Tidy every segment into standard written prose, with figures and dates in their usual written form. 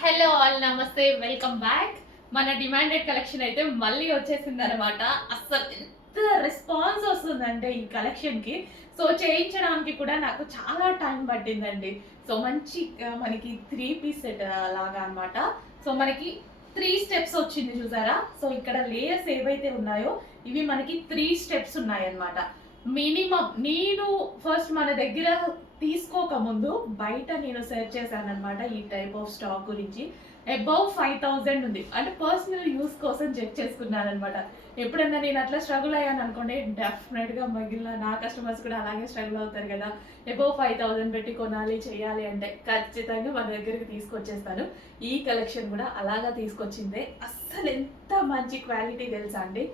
Hello all, నమస్తే, welcome back. మన demanded collection అయితే మళ్ళీ వచ్చేసింది అనమాట. అస్సలు ఎంత రెస్పాన్స్ వస్తుందంటే ఈ కలెక్షన్కి. సో చేయించడానికి కూడా నాకు చాలా టైం పట్టిందండి. సో మంచి మనకి 3 పీస్ సెట్ లాగా అనమాట. సో మనకి 3 స్టెప్స్ వచ్చింది చూసారా. సో ఇక్కడ లేయర్స్ ఏవైతే ఉన్నాయో ఇవి మనకి 3 స్టెప్స్ ఉన్నాయన్నమాట. మినిమం నేను ఫస్ట్ మన దగ్గర తీసుకోకముందు బయట నేను సెర్చ్ చేశాను అనమాట ఈ టైప్ ఆఫ్ స్టాక్ గురించి. అబౌవ్ 5000 ఉంది. అంటే పర్సనల్ యూస్ కోసం చెక్ చేసుకున్నాను అనమాట. ఎప్పుడన్నా నేను అట్లా స్ట్రగుల్ అయ్యాను అనుకోండి, డెఫినెట్గా మిగిలిన నా కస్టమర్స్ కూడా అలాగే స్ట్రగుల్ అవుతారు కదా. అబౌవ్ 5000 పెట్టి కొనాలి చేయాలి అంటే ఖచ్చితంగా మన దగ్గరికి తీసుకొచ్చేస్తాను. ఈ కలెక్షన్ కూడా అలాగా తీసుకొచ్చిందే. అస్సలు ఎంత మంచి క్వాలిటీ తెలుసా అండి,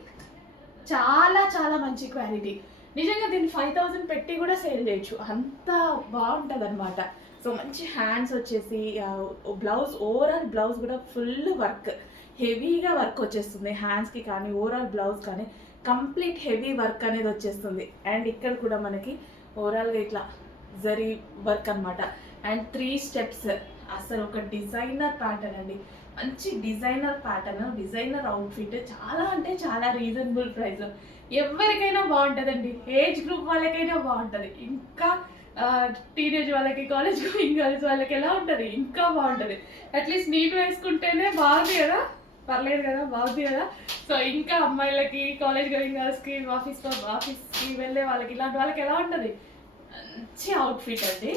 చాలా చాలా మంచి క్వాలిటీ. నిజంగా దీన్ని 5000 పెట్టి కూడా సేల్ చేయొచ్చు, అంత బాగుంటుంది అనమాట. సో మంచి హ్యాండ్స్ వచ్చేసి బ్లౌజ్, ఓవరాల్ బ్లౌజ్ కూడా ఫుల్ వర్క్, హెవీగా వర్క్ వచ్చేస్తుంది. హ్యాండ్స్కి కానీ ఓవరాల్ బ్లౌజ్ కానీ కంప్లీట్ హెవీ వర్క్ అనేది వచ్చేస్తుంది. అండ్ ఇక్కడ కూడా మనకి ఓవరాల్గా ఇట్లా జరీ వర్క్ అనమాట. And 3 steps. అసలు ఒక డిజైనర్ ప్యాటర్న్ అండి, మంచి డిజైనర్ ప్యాటర్న్, డిజైనర్ అవుట్ఫిట్. చాలా అంటే చాలా రీజనబుల్ ప్రైస్లో ఎవరికైనా బాగుంటుందండి. ఏజ్ గ్రూప్ వాళ్ళకైనా బాగుంటుంది, ఇంకా టీనేజ్ వాళ్ళకి, కాలేజ్ గోయింగ్ గర్ల్స్ వాళ్ళకి ఎలా ఉంటుంది, ఇంకా బాగుంటుంది. అట్లీస్ట్ నేను వేసుకుంటేనే బాగుంది కదా, పర్లేదు కదా, బాగుంది కదా. సో ఇంకా అమ్మాయిలకి, కాలేజ్ గోయింగ్ గర్ల్స్కి, ఆఫీస్కి వెళ్ళే వాళ్ళకి, ఇలాంటి వాళ్ళకి ఎలా ఉంటుంది, మంచి అవుట్ఫిట్ అండి,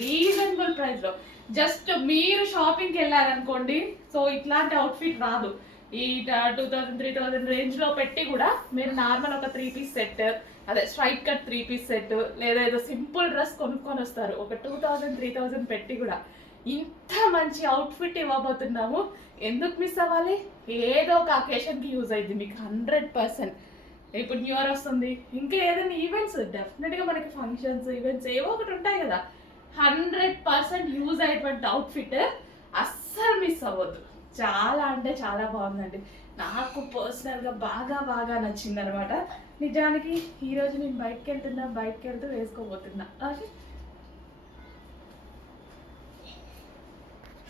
రీజనబుల్ ప్రైస్లో. జస్ట్ మీరు షాపింగ్కి వెళ్ళారనుకోండి, సో ఇట్లాంటి అవుట్ఫిట్ రాదు. ఈ 2000-3000 రేంజ్లో పెట్టి కూడా మీరు నార్మల్ ఒక 3 పీస్ సెట్, అదే స్ట్రైట్ కట్ 3 పీస్ సెట్, లేదా ఏదో సింపుల్ డ్రెస్ కొనుక్కొని వస్తారు ఒక 2000-3000 పెట్టి కూడా. ఇంత మంచి అవుట్ఫిట్ ఇవ్వబోతున్నాము, ఎందుకు మిస్ అవ్వాలి? ఏదో ఒక అకేషన్కి యూజ్ అయింది మీకు 100%. ఇప్పుడు న్యూ ఇయర్ వస్తుంది, ఇంకా ఏదైనా ఈవెంట్స్, డెఫినెట్గా మనకి ఫంక్షన్స్, ఈవెంట్స్ ఏవో ఒకటి ఉంటాయి కదా. 100% యూజ్ అయ్యేటువంటి అవుట్ఫిట్, అస్సలు మిస్ అవ్వద్దు. చాలా అంటే చాలా బాగుందండి, నాకు పర్సనల్గా బాగా బాగా నచ్చింది అనమాట. నిజానికి ఈరోజు నేను బయటకు వెళ్తూ వేసుకోబోతున్నా. ఓకే.